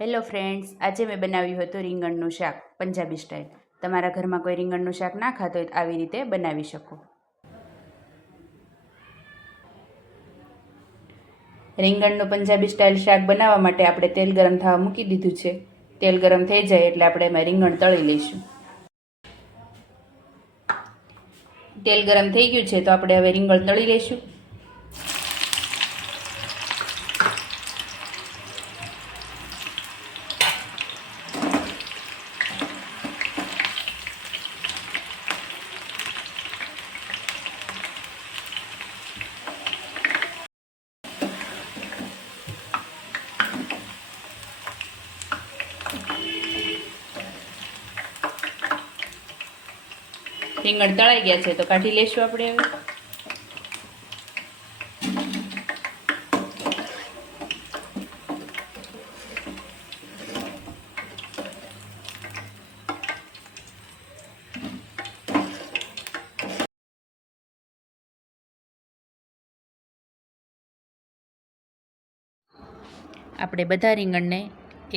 Hello friends, આજે મેં બનાવ્યું હતું રીંગણનું શાક પંજાબી સ્ટાઇલ. તમારા ઘરમાં કોઈ રીંગણનું શાક ના ખાતો હોય તો આવી રીતે બનાવી શકો. રીંગણનું પંજાબી સ્ટાઇલ શાક બનાવવા માટે આપણે તેલ ગરમ થવા મૂકી દીધું છે. તેલ ગરમ થઈ જાય એટલે આપણે એમાં રીંગણ તળી લઈશું. તેલ ગરમ થઈ ગયું છે તો આપણે હવે રીંગણ તળી લઈશું. રીંગણ તળાઈ ગયા છે તો કાઢી લઈશું આપણે હવે. આપણે બધા રીંગણને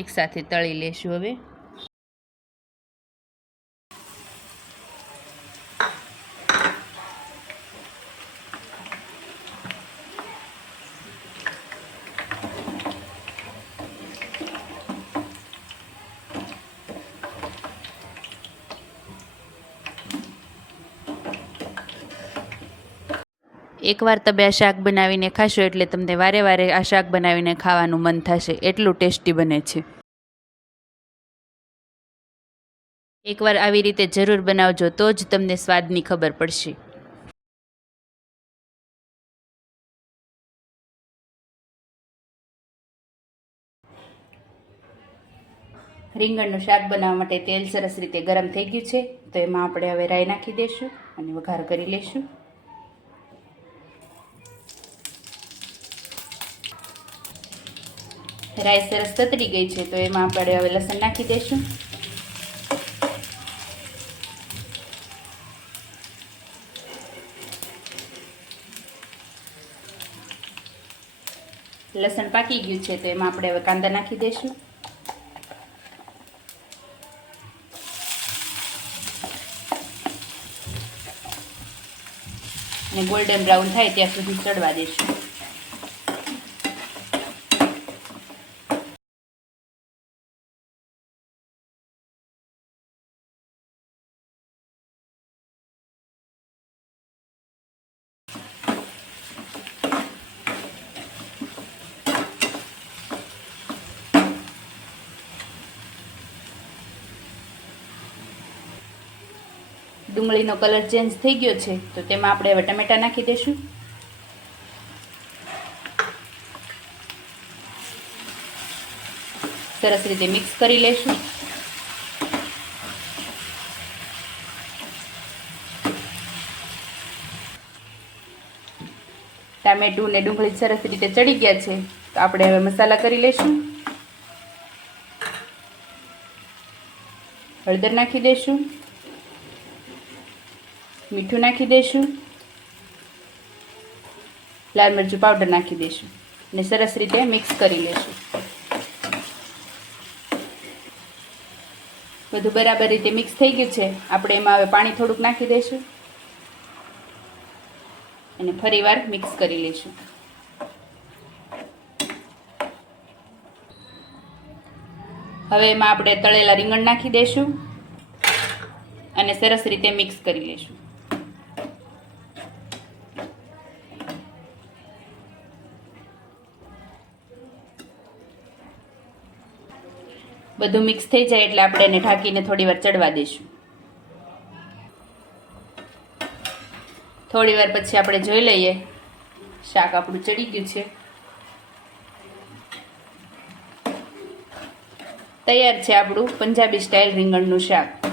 એકસાથે તળી લઈશું હવે. એકવાર તમે આ શાક બનાવીને ખાશો એટલે તમને વારે વારે આ શાક બનાવીને ખાવાનું મન થશે, એટલું ટેસ્ટી બને છે. એકવાર આવી રીતે જરૂર બનાવજો તો જ તમને સ્વાદની ખબર પડશે. રીંગણનું શાક બનાવવા માટે તેલ સરસ રીતે ગરમ થઈ ગયું છે તો એમાં આપણે હવે રાઈ નાખી દઈશું અને વઘાર કરી લઈશું. રાઈ સરસ તતડી ગઈ છે તો એમાં આપણે હવે લસણ નાખી દઈશું. લસણ પાકી ગયું છે તો એમાં આપણે હવે કાંદા નાખી દઈશું. અને ગોલ્ડન બ્રાઉન થાય ત્યાં સુધી ચડવા દઈશું. ડુંગળીનો કલર ચેન્જ થઈ ગયો છે તો તેમાં આપણે હવે ટમેટા નાખી દઈશું. સરસ રીતે મિક્સ કરી લઈશું. ટામેટું ને ડુંગળી સરસ રીતે ચડી ગયા છે તો આપણે હવે મસાલા કરી લઈશું. હળદર નાખી દઈશું, મીઠું નાખી દઈશું, લાલ મરચું પાવડર નાખી દઈશું અને સરસ રીતે મિક્સ કરી લઈશું. બધું બરાબર રીતે મિક્સ થઈ ગયું છે. આપણે એમાં હવે પાણી થોડુંક નાખી દઈશું અને ફરીવાર મિક્સ કરી લઈશું. હવે એમાં આપણે તળેલા રીંગણ નાખી દઈશું અને સરસ રીતે મિક્સ કરી લઈશું. બધું મિક્સ થઈ જાય એટલે આપણે એને ઢાંકીને થોડી વાર ચડવા દઈશું. થોડી વાર પછી આપણે જોઈ લઈએ શાક આપણું ચડી ગયું છે. તૈયાર છે આપણું પંજાબી સ્ટાઇલ રીંગણનું શાક.